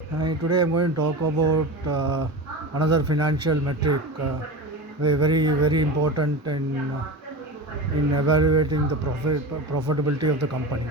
Hi, today I'm going to talk about another financial metric, very important in evaluating the profitability of the company.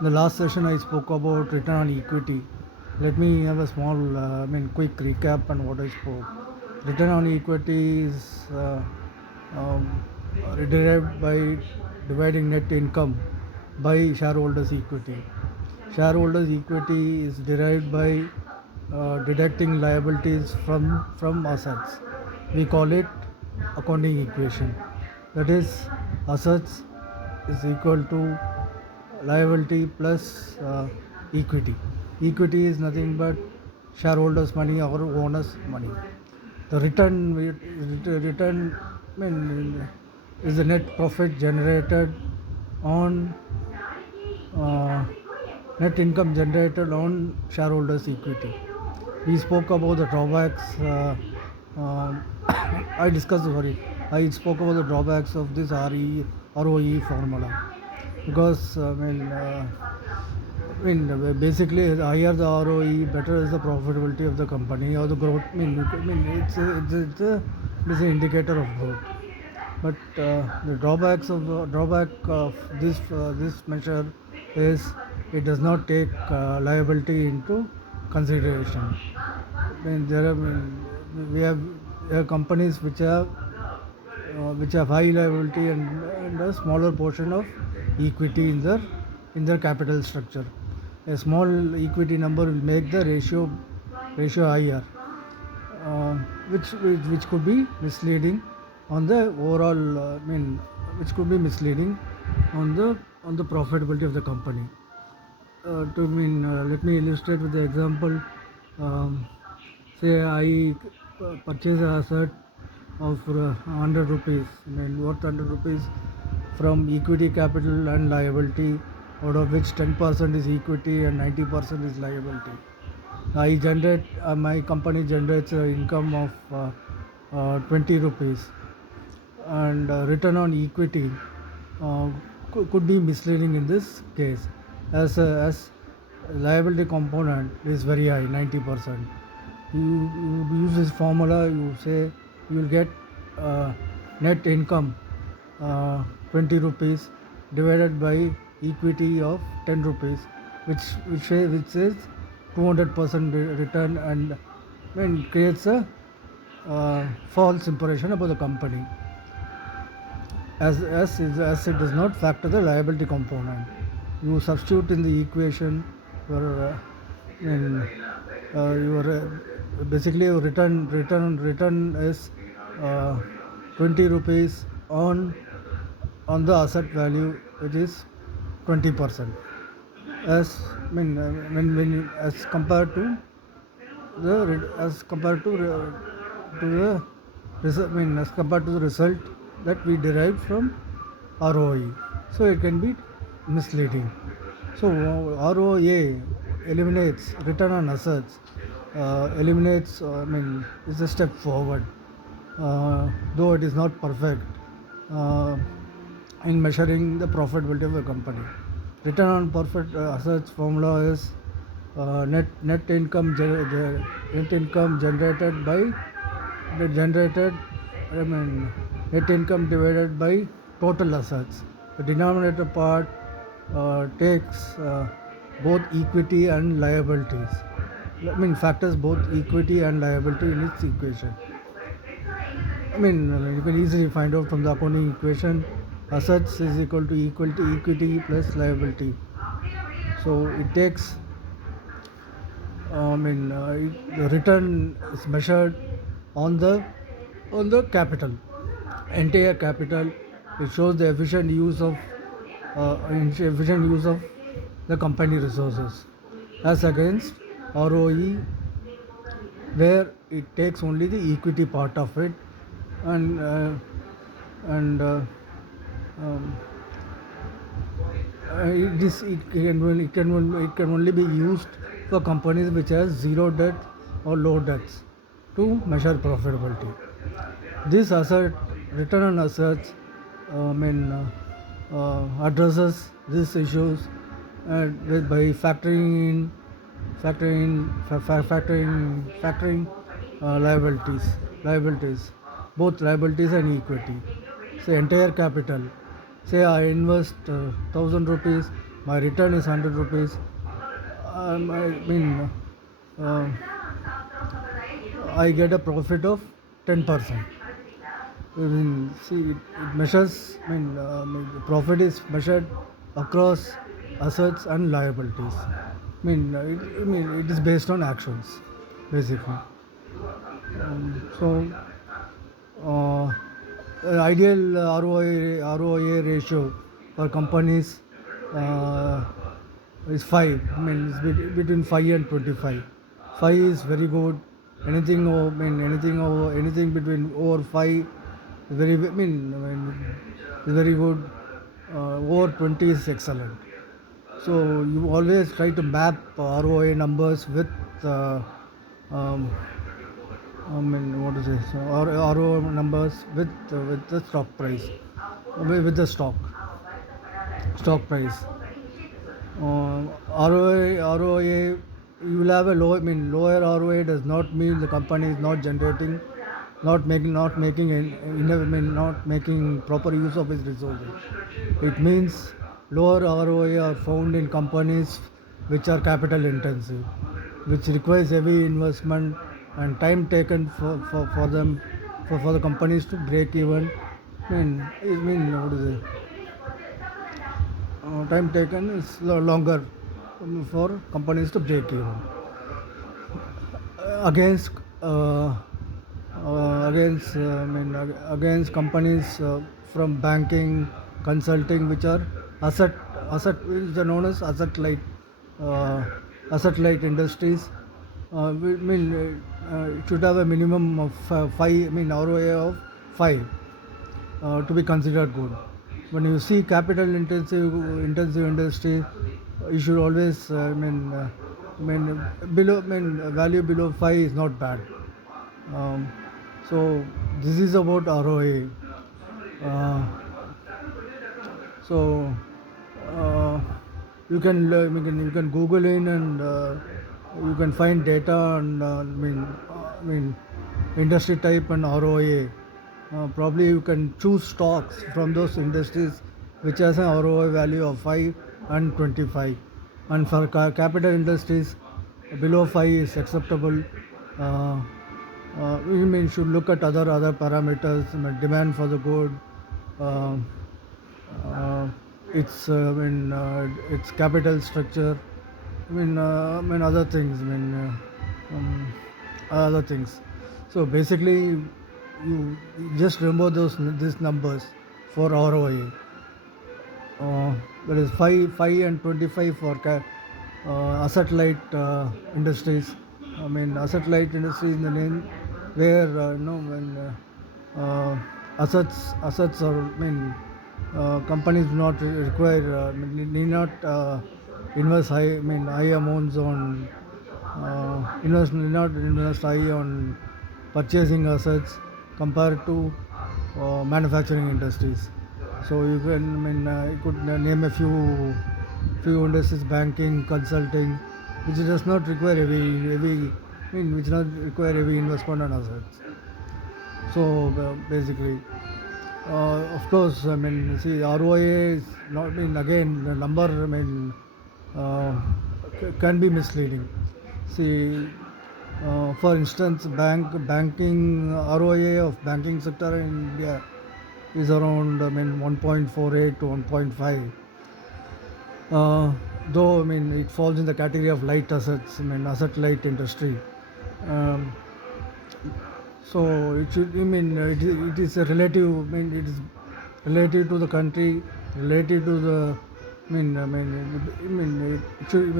In the last session, I spoke about return on equity. Let me have a small, quick recap on what I spoke. Return on equity is um, derived by dividing net income by shareholders' equity. Shareholders' equity is derived by deducting liabilities from assets. We call it accounting equation. That is, assets is equal to liability plus equity. Equity is nothing but shareholders' money or owners' money. The return is the net profit generated on uh, net income generated on shareholders' equity. We spoke about the drawbacks. Uh, I discussed, sorry, I spoke about the drawbacks of this ROE formula because basically, the higher the ROE, better is the profitability of the company or the growth. It's an indicator of growth. But the drawback of this measure is it does not take liability into consideration. We have companies which have high liability and a smaller portion of equity in their capital structure. A small equity number will make the ratio higher, uh, which could be misleading on the overall. Which could be misleading on the profitability of the company. Let me illustrate with the example. Um, Say I purchase an asset of 100 rupees, worth 100 rupees from equity, capital, and liability, out of which 10% is equity and 90% is liability. My company generates an income of 20 rupees, and return on equity uh, could be misleading in this case, as liability component is very high, 90%. You use this formula, you say you will get uh, net income, 20 rupees divided by equity of 10 rupees, which is 200% return, and creates a false impression about the company, as it does not factor the liability component. You substitute in the equation your in your basically your return is uh, 20 rupees on the asset value, which is 20%, as as compared to as compared to the as compared to the result that we derived from ROE. So it can be misleading. So ROA eliminates return on assets, eliminates is a step forward, though it is not perfect uh, in measuring the profitability of a company. Return on profit assets formula is net income generated by the generated I mean net income divided by total assets. The denominator part takes both equity and liabilities. Factors both equity and liability in its equation. You can easily find out from the accounting equation, assets is equal to equity plus liability. So it takes, the return is measured on the capital, entire capital. It shows the efficient use of the company resources, as against ROE, where it takes only the equity part of it, and uh, and um, it can only be used for companies which has zero debt or low debts to measure profitability. This asset return on assets addresses these issues by factoring in factoring liabilities, both liabilities and equity. Say entire capital. Say I invest 1,000 rupees, my return is 100 rupees. I mean, uh, I get a profit of 10%. I mean, see, it measures. The profit is measured across assets and liabilities. It is based on actions, basically. So, uh, ideal ROA ratio for companies uh, is 5. It's between 5 and 25. 5 is very good. Anything between over 5 is is very good. Over 20 is excellent. So you always try to map ROA numbers with um, what is this? RO numbers with the stock price, with the stock price. ROA, you will have a low. Lower ROA does not mean the company is not generating, not making, not making proper use of its resources. It means lower ROA are found in companies which are capital intensive, which requires heavy investment and time taken for them for the companies to break even. What is it? Time taken is longer for companies to break even. Against against companies from banking, consulting, which are which are known as uh, asset light industries. It should have a minimum of 5. ROA of 5 to be considered good. When you see capital intensive industry, you should always below value below 5 is not bad. Um, so this is about ROA. Uh, so uh, you can Google in and you can find data and industry type and ROA. Probably you can choose stocks from those industries which has an ROI value of 5 and 25. And for capital industries, below 5 is acceptable. Uh, should look at other parameters, demand for the good, uh, uh, its capital structure. Other things. Other things. So basically, you just remember these numbers for ROI. That is 5 and 25 for asset light industries. Asset light industry in the name where assets are. Companies do not require need not invest high amounts on need not invest high on purchasing assets compared to manufacturing industries. So you can, you could name a few industries: banking, consulting, which does not require which does not require heavy investment on assets. So basically, of course, see, ROA is not, again, the number, uh, can be misleading. See, for instance, banking ROA of banking sector in India is around 1.48 to 1.5. Though it falls in the category of light assets, asset light industry. Um, so it should. It is a relative. It is relative to the country, relative to the. It should.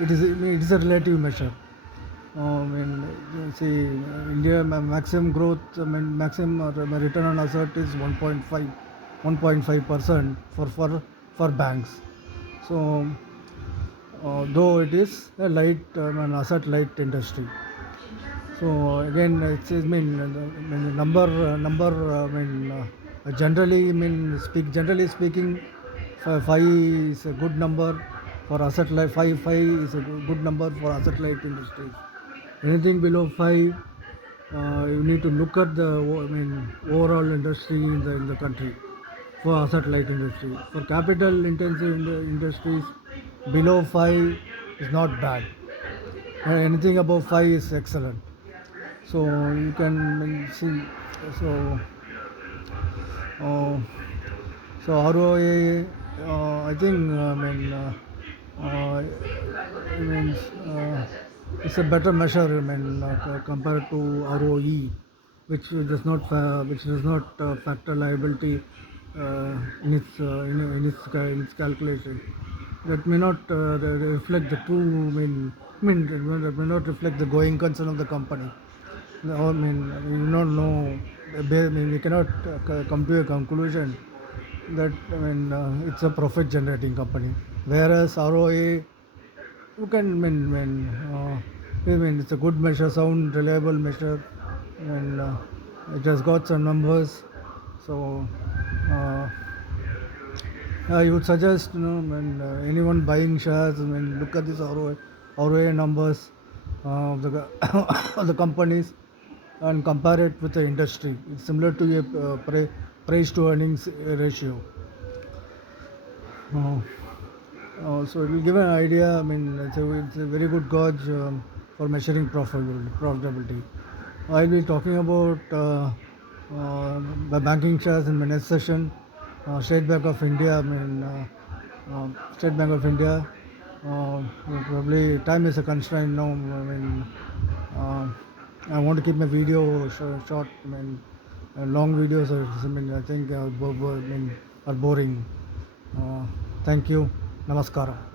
It is a relative measure. See, India maximum growth, maximum return on asset is 1.5% for banks. So, though it is a light an asset light industry. So again, it says number. Generally speaking, 5 is a good number. For asset light, five is a good number for asset light industries. Anything below five, you need to look at the overall industry in the country for asset light industry. For capital intensive industries, below five is not bad. Anything above five is excellent. So you can see. So uh, so ROA, I think means it's a better measure. Compared to ROE, which does not factor liability in its calculation. That may not reflect the true. That may not reflect the going concern of the company. No, we do not know. We cannot come to a conclusion that it's a profit generating company. Whereas ROA, you can it's a good measure, sound, reliable measure, and it has got some numbers. So uh, I would suggest anyone buying shares, look at this ROA numbers of of the companies and compare it with the industry. It's similar to a price to earnings ratio. Uh, so it will give an idea. It's a very good gauge for measuring profitability. I'll be talking about the banking shares in my next session. State Bank of India. State Bank of India. Probably time is a constraint now. Uh, I want to keep my video short. Long videos are, I think are boring. Uh, Thank you. Namaskara.